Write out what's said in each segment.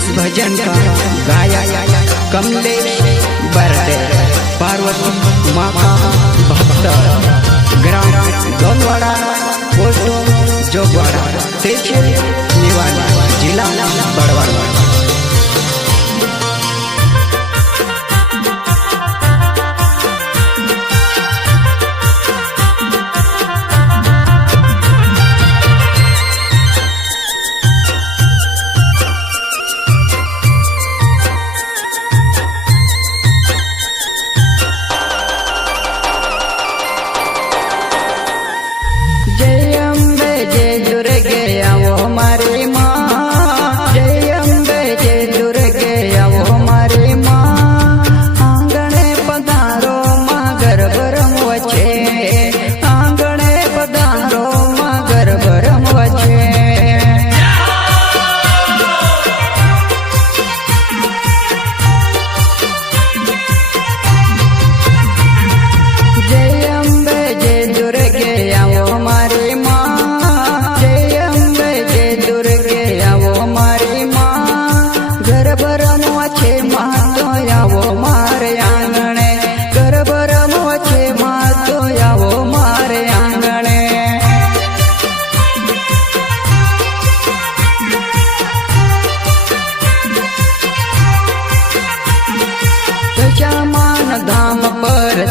इस भजन का गायक कमलेश बर्दे पार्वती माँ का भक्त ग्राम गौवाड़ा पोस्ट जोगवाड़ा तहसील निवाड़ी जिला बड़वाड़ा।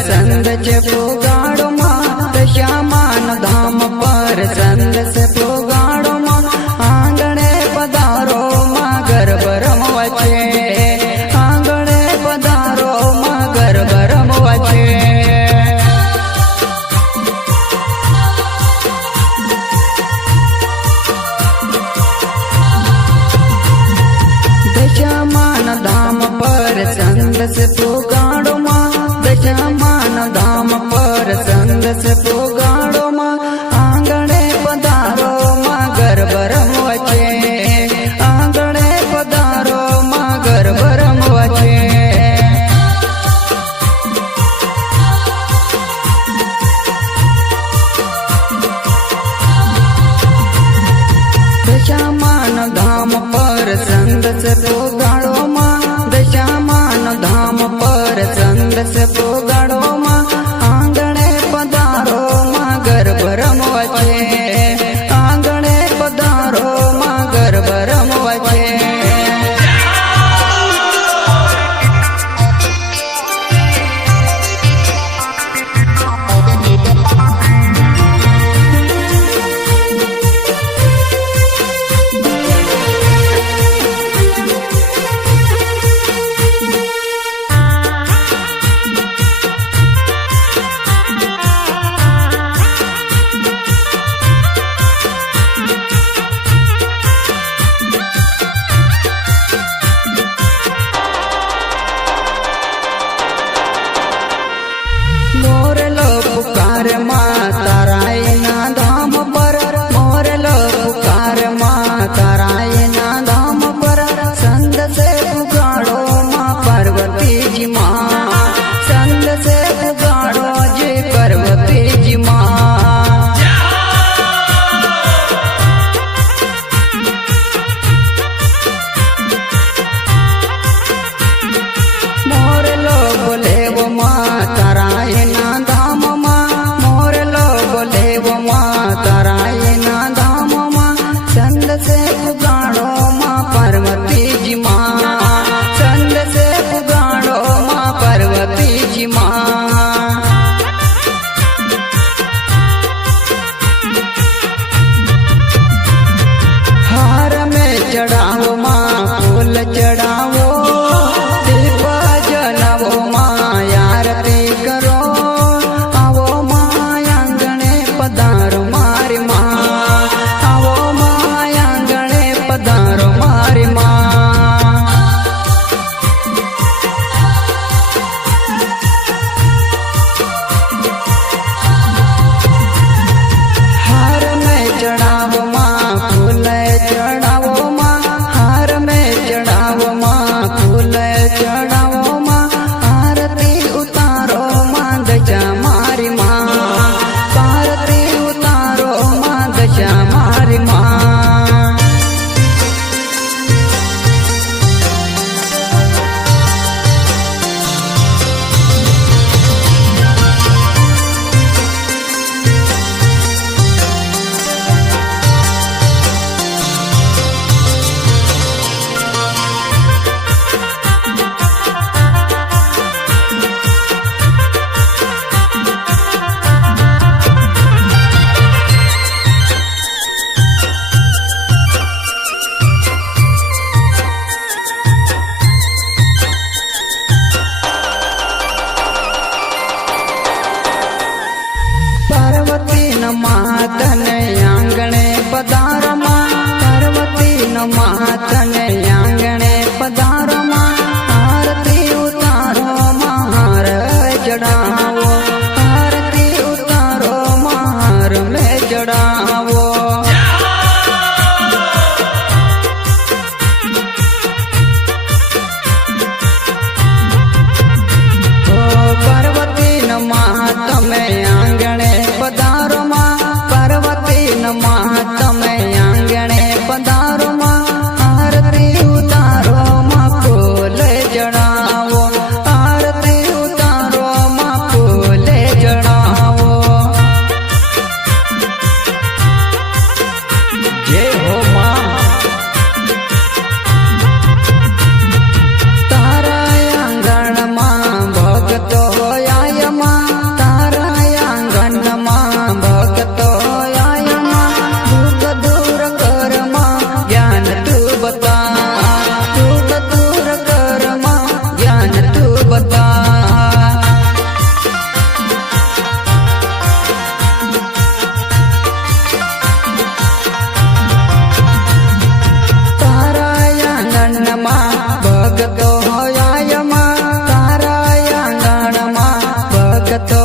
संद से पोगाड़ो माँ श्यामान धाम पर संद से पोगाड़ो माँ आंगणे पधारो माँ गर्भ रमवचे आंगणे पधारो माँ गर्भ रमवचे। दशामान धाम पर संद से पोगाड़ो माँ दशामान धाम पर संग से पोगाड़ो माँ आंगणे पधारो माँ गर्भ रमवचे आंगणे पधारो माँ गर्भ रमवचे। दशामान धाम पर संग से पोगाड़ो माँ दशामान धाम पर संग से पोगाड़ो माँ आंगणे पधारो माँ गर्भ रमवचे आंगणे पधारो माँ गर्भ रमवचे। કને આંગણે પધારો માં આરતી ઉતારો માં હાર ચડાવો આરતી ઉતારો માં હાર મેં ચડાવો પાર્વતી નમઃ તમે આંગણે પધારો માં પાર્વતી નમઃ તમે આંગણે પધારો માં આરતી ઉતારો માં ફૂલ ચડાવો આરતી ઉતારો માં ફૂલ ચડાવો જય હો માં તારા આંગણમાં ભક્તો આયમાં તારા આંગણમાં ભક્તો આયમાં દુઃખ દૂર કરમાં જ્ઞાન તું બતા દુઃખ દૂર કરમાં જ્ઞાન તું બતા તારા આંગણમાં ભક્તો આયમાં તારા આંગણમાં ભક્તો